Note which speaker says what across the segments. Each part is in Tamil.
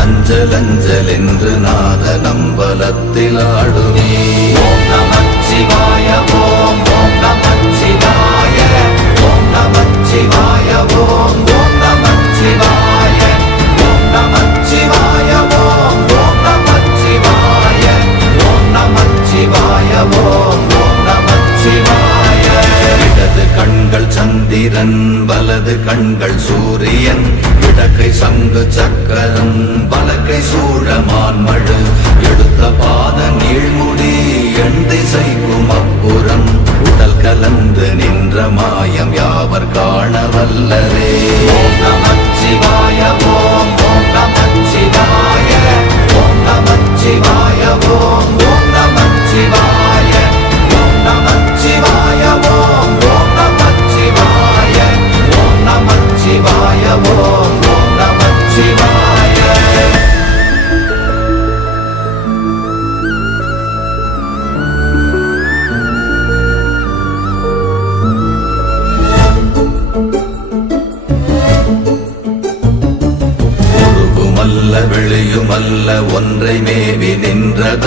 Speaker 1: அஞ்சல் அஞ்சல் என்று நாத நம்பலத்தில் ஆடுவே ஓம் நமச்சிவாய ஓம் ஓம் நமச்சிவாய ஓம் நமச்சிவாய ஓம் ஓம் நமச்சிவாய ஓம் நமச்சிவாய ஓம் ஓம் நமச்சிவாய ஓம் நமச்சிவாய ஓம் ஓம் கண்கள் சந்திரன் வலது கண்கள் சூரியன் இடக்கை சங்கு சக்கரம் வலக்கை சூழமான் மழு. எடுத்த பாத நீழ்முடி எண் திசைக்கும் அப்புறம் உடல் கலந்து நின்ற மாயம் யாவர் காண வல்லரே ஓம் நமச்சிவாய ஓம் ஓம் நமச்சிவாய ஓம் நமச்சிவாய ஓம்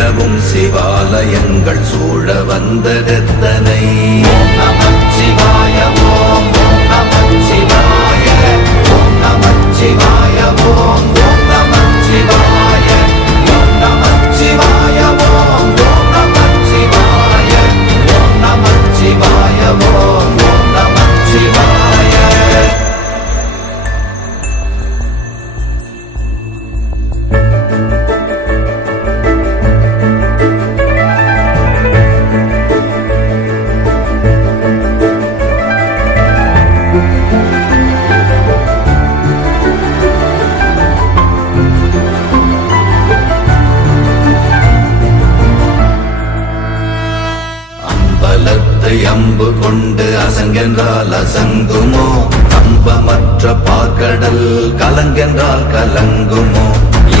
Speaker 1: வீழவும் சிவாலயங்கள் சூழ வந்ததெத்தனை ஓம் ஓம் ஓம் ஓம் நமச்சிவாய ஓம் ஓம் நமச்சிவாய ஓம் நமச்சிவாய ஓம் ஓம் ஓம் கசங்குமோ அசங்குமோ கம்பமற்ற பாக்கடல் கலங்கென்றால் கலங்குமோ?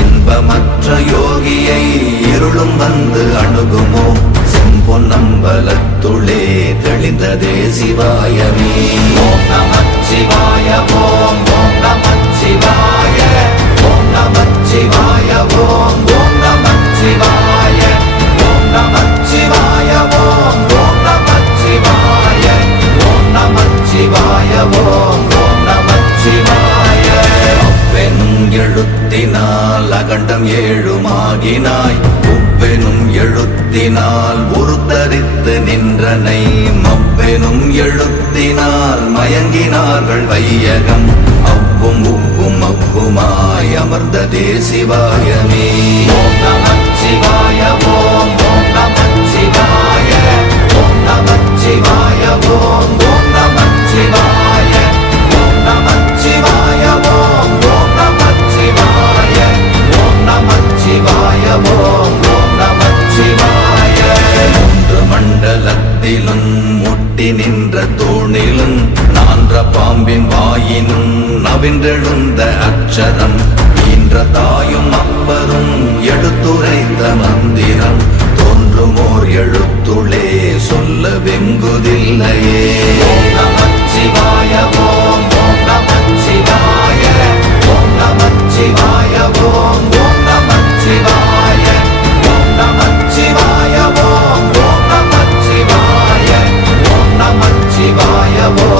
Speaker 1: இன்பமற்ற யோகியை இருளும் வந்து அணுகுமோ? செம்பொன்னம்பலத்துளே தெளிந்ததே சிவாயமே. ஓம் நமச்சிவாய ஓம் ஓம் நமச்சிவாய ஓம் நமச்சிவாய ஓம் மயங்கினார்கள் வையகம். அவ்வும் உவ்வும் அவ்வுமாய் அமர்ந்த தேசிவாயமே அச்சரம். அக்ஷரம் ஈன்ற தாயும் அப்பரும் எடுத்துரைத்த மந்திரம். தோன்றுமோர் எழுத்துளே சொல்ல வெங்குதில்லையே ஓம் நமச்சிவாய ஓம் ஓம் நமச்சிவாய ஓம் நமச்சிவாய ஓம் ஓம் நமச்சிவாய ஓம் நமச்சிவாய ஓம் ஓம் நமச்சிவாய ஓம் நமச்சிவாய ஓம்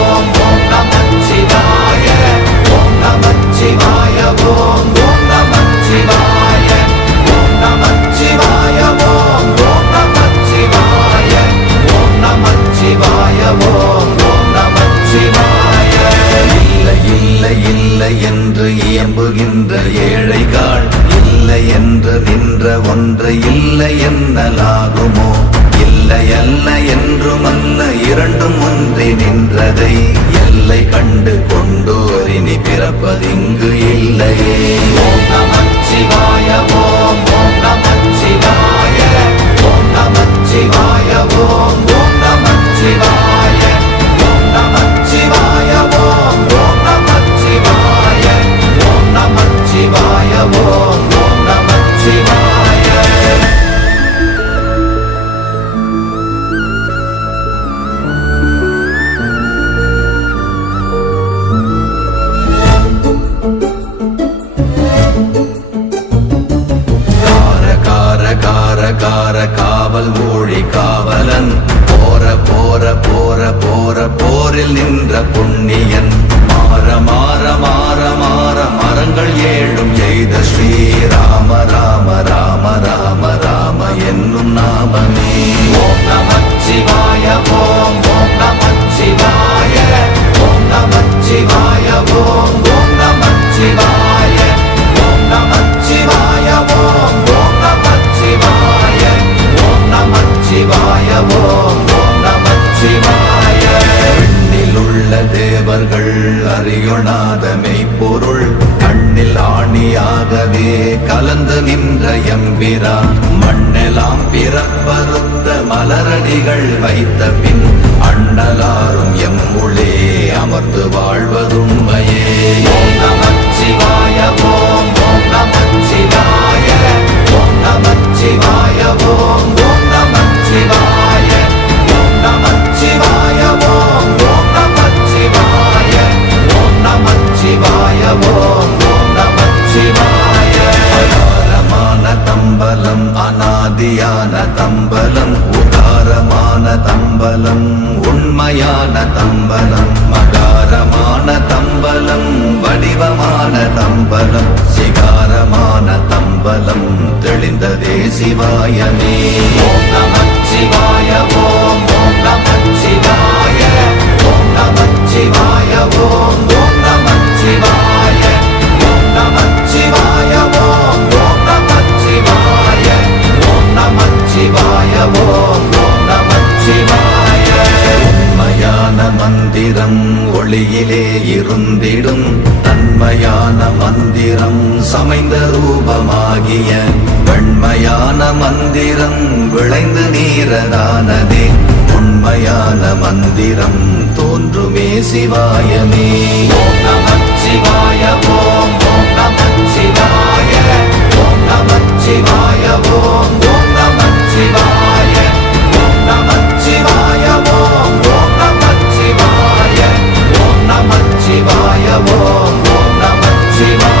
Speaker 1: 定格 மெய்ப்பொருள் கண்ணில் ஆணியாகவே கலந்து நின்ற எம்பிரான் மண்ணெலாம் பிறப்பறுத்த மலரடிகள் வைத்த பின் அண்ணலாரும் எம்முளே அமர்ந்து வாழ்வதுண்மையே. நமச்சிவாய ஓம் நமச்சிவாய நமச்சிவாய ஓம் சிவாயமே ஓம் நம சிவாய ஓம் ஓம் நம சிவாய. ஓம் நம சிவாய ஓம் ஓம் நம சிவாய. ஓம் நம சிவாய ஓம் ஓம் நம சிவாய. ஓம் நம சிவாய ஓம் ஓம் நம சிவாய. உண்மையான மந்திரம் ஒளியிலே இருந்திடும். தன்மையான மந்திரம் சமைந்த ரூபமாகிய ஞான மந்திரம் விளைந்து நீரதானதே. உண்மையான மந்திரம் தோன்றுமே சிவாயமே. சிவாய நமச்சிவாய ஓம் ஓம் நமச்சிவாய ஓம் நமச்சிவாய ஓம் ஓம் ஓம் நமச்சிவாய ஓம் ஓம் ஓம் நமச்சிவாய ஓம் ஓம்